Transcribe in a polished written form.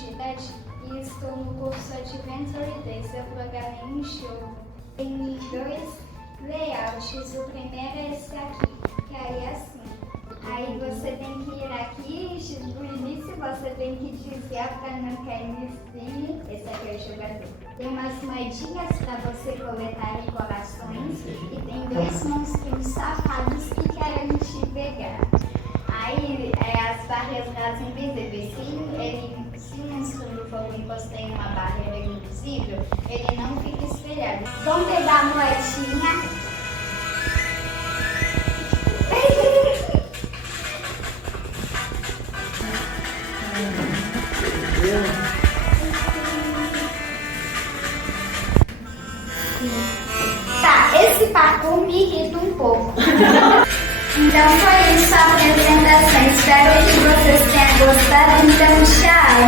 de idade e estou no curso Adventure Day. Seu programa é um show. Tem 2 layouts. O primeiro é esse aqui, que aí é assim. Aí você tem que ir aqui, no início você tem que desviar para não cair no stream. Esse aqui é o jogador. Tem umas moedinhas para você coletar em corações e tem 2 monstros safados que querem te pegar. Aí as barreiras das invisíveis, se o monstro do fogo encostar em uma barreira invisível, ele não fica espelhado. Vamos pegar a moedinha. Tá, esse parkour me irrita um pouco. Então foi isso a apresentação. Espero que vocês tenham gostado. Então, tchau.